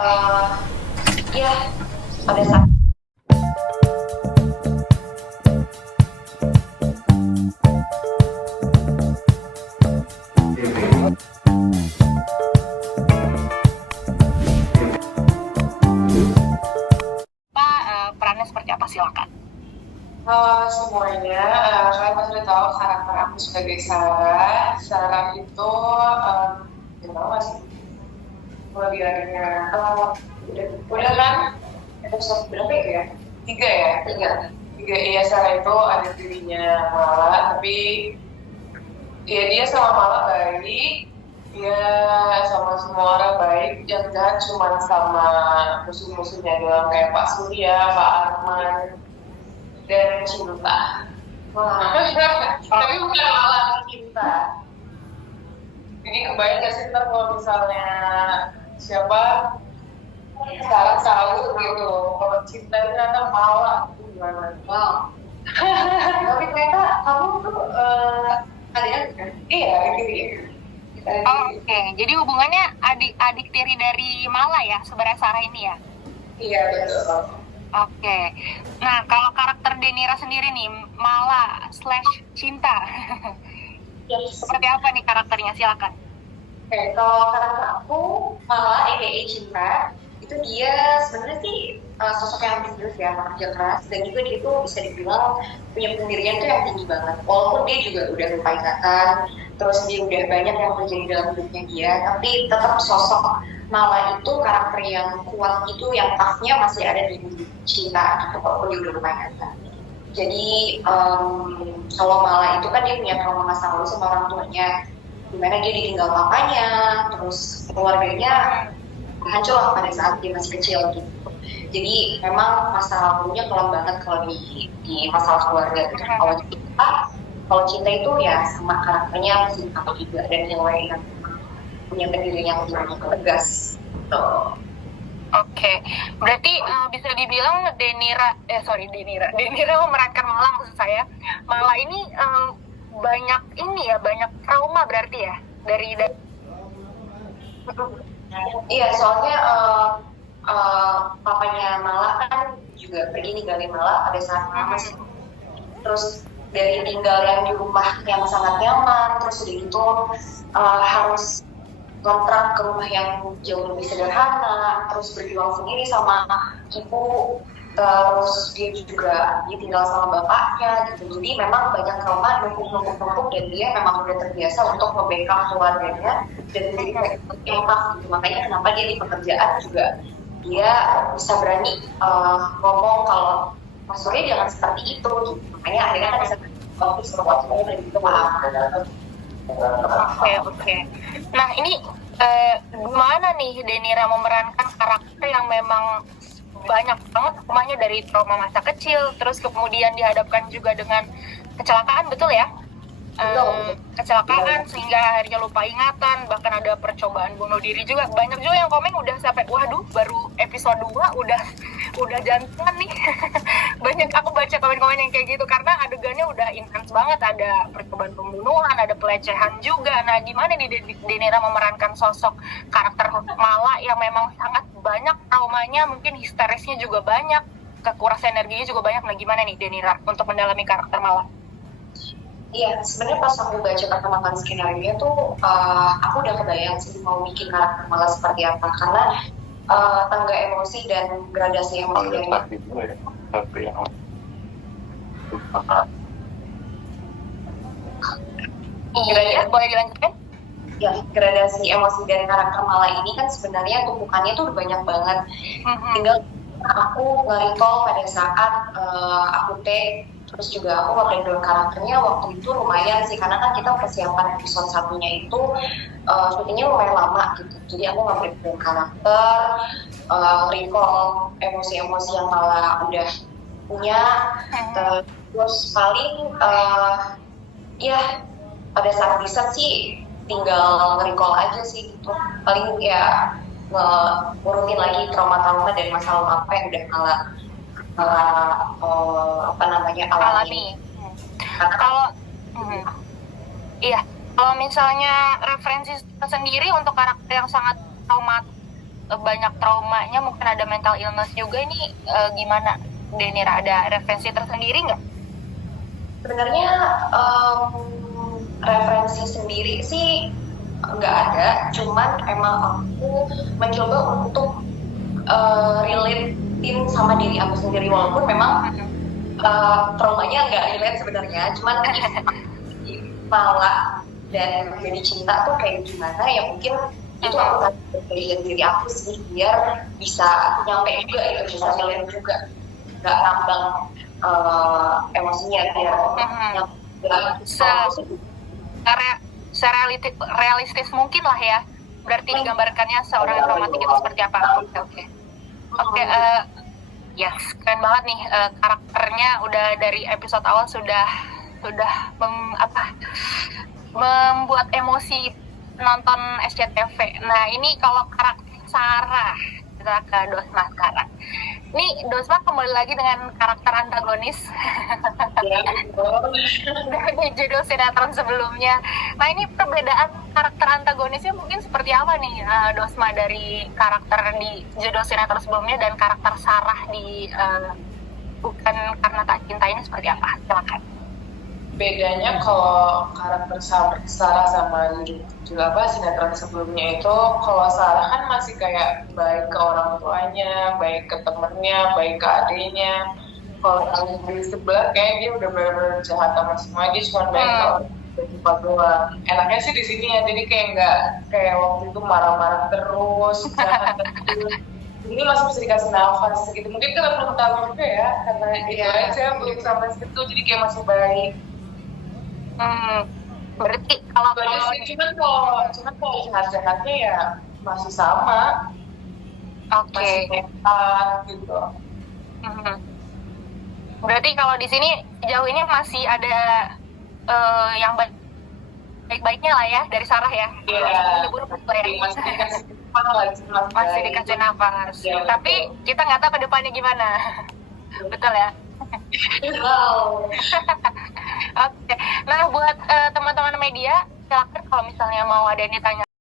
Eh, ya pada saat Pak, perannya seperti apa silakan. semuanya, kalian pasti udah tahu karakter aku sebagai Sarah. Sarah itu gimana masih pelajarannya udah kan episode berapa ya? Tiga ya? Tiga. Iya, Sarah itu ada dirinya Mala, tapi ya dia sama Mala baik. Dia sama semua orang baik, yang jahat cuma sama musuh-musuhnya doang, kayak Pak Surya, Pak Arman, dan Cinta. Wah, tapi bukan malah Cinta. Jadi kebayang gak sih ntar kalau misalnya siapa sekarang tahu gitu, kalau Cinta itu ternyata malah itu gimana? Wow. Tapi ternyata kamu tuh adik kan? Iya, adik. Oke, jadi hubungannya adik tiri dari Mala ya, saudara Sarah ini ya. Iya, betul. Oke, nah kalau karakter Denira sendiri nih, Mala slash Cinta, Yes. seperti apa nih karakternya silakan. Oke, kalau karakter aku malah aka Cinta itu dia sebenarnya sih sosok yang ambisius ya, kerja keras, dan juga dia tuh bisa dibilang punya pendirian tuh yang tinggi banget. Walaupun dia juga udah lupa ingatan, terus dia udah banyak yang terjadi dalam hidupnya dia, tapi tetap sosok Mala itu karakter yang kuat itu, yang tough-nya masih ada di Cinta gitu, walaupun dia udah lupa ingatan. Jadi kalau Mala itu kan dia punya trauma masa lalu sama orang tuanya, dimana dia ditinggal papanya, terus keluarganya hancur lah pada saat dia masih kecil gitu. Jadi memang masa lalunya kelam banget kalau di masalah keluarga gitu. Kalau cinta itu ya sama karakternya masih apa juga, dan nilai yang punya pendirian yang tegas. Gitu. Oke, berarti bisa dibilang Denira memerankan Mala, maksud saya. Mala ini banyak ini ya, banyak trauma berarti ya dari. Iya, soalnya papanya Mala kan juga pergi ninggalin Mala pada saat Mala masih, terus dari tinggal yang di rumah yang sangat nyaman, terus udah gitu harus kontrak ke rumah yang jauh lebih sederhana, terus berjuang sendiri sama ibu, terus dia juga ditinggal sama bapaknya gitu. Jadi memang banyak trauma numpuk, dan dia memang udah terbiasa untuk membackup keluarganya dan menjadi kayak impact gitu. Makanya kenapa dia di pekerjaan juga dia bisa berani ngomong kalau Mas Surya jangan seperti itu gitu. Makanya akhirnya kan bisa fokus ke waktunya dan gitu maaf. Oke. Nah ini gimana nih Denira memerankan karakter yang memang banyak banget rumahnya dari trauma masa kecil, terus kemudian dihadapkan juga dengan kecelakaan, betul ya? Kecelakaan sehingga akhirnya lupa ingatan, bahkan ada percobaan bunuh diri juga. Banyak juga yang komen udah sampai waduh baru episode 2 udah jantungan nih. Banyak aku baca komen-komen yang kayak gitu karena adegannya udah intens banget, ada percobaan pembunuhan, ada pelecehan juga. Nah, gimana nih Denira memerankan sosok karakter Mala yang memang sangat banyak traumanya, mungkin histerisnya juga banyak, kekuras energinya juga banyak. Nah, gimana nih Denira untuk mendalami karakter Mala? Iya, sebenarnya pas aku baca pertama kali skenario tuh, aku udah kebayang sih mau bikin karakter Mala seperti apa, karena tangga emosi dan gradasi emosi dari Iya, boleh dilanjutkan? ya, gradasi emosi dari karakter Mala ini kan sebenarnya tumpukannya tuh banyak banget. Tinggal aku nge-recall pada saat aku take, terus juga aku nge-breakdown karakternya waktu itu lumayan sih, karena kan kita persiapan episode satunya itu syutingnya lumayan lama gitu. Jadi aku nge-breakdown karakter, recall emosi-emosi yang malah udah punya, terus paling ya pada saat riset sih tinggal nge-recall aja sih gitu. Paling ya ngurutin lagi trauma-trauma dari masa lalu apa yang udah alami. Kalau iya, kalau misalnya referensi sendiri untuk karakter yang sangat traumatik banyak traumanya, mungkin ada mental illness juga. Ini gimana Denira, ada referensi tersendiri nggak? Sebenarnya referensi sendiri sih nggak ada, cuman emang aku mencoba untuk relatein sama diri aku sendiri, walaupun memang traumanya nggak relate sebenarnya, cuman malah dan menjadi cinta tuh kayak gimana ya, mungkin itu aku dari diri aku sih, biar bisa nyampe juga, itu bisa relate juga, nggak nambang emosinya biar realistis mungkin lah ya, berarti digambarkannya seorang yang traumatik itu seperti apa. Oke, yes, keren banget nih, karakternya udah dari episode awal sudah membuat emosi penonton SCTV. Nah, ini kalau karakter Sarah, kita ke Dosma sekarang. Ini Dosma kembali lagi dengan karakter antagonis dari judul sinetron sebelumnya. Nah, ini perbedaan karakter antagonisnya mungkin seperti apa nih, Dosma, dari karakter di judul sinetron sebelumnya dan karakter Sarah di Bukan Karena Tak Cinta ini seperti apa? Silakan. Bedanya kalau karakter Sarah sama sinetron sebelumnya itu, kalau Sarah kan masih kayak baik ke orang tuanya, baik ke temennya, baik ke adiknya. Kalau yang di sebelah kayak dia udah bener-bener jahat sama semua, dia cuma baik ke orang tempat doang. Enaknya sih di sini ya, jadi kayak nggak kayak waktu itu marah-marah terus, jahat terus. Ini masih bisa dikasih nafas gitu. Mungkin kita belum tahu juga ya, karena itu aja belum sampai situ, jadi kayak masih baik. Berarti kalau cuman kalau jahat-jahatnya ya masih sama. Masih nekat gitu. Berarti kalau di sini jauh ini masih ada yang baik-baiknya lah ya dari Sarah ya. Iya. Masih dikasih nafas. Ya, tapi kita nggak tahu ke depannya gimana. Betul ya. Wow. Oke. Nah, buat teman-teman media, silakan kalau misalnya mau ada yang ditanya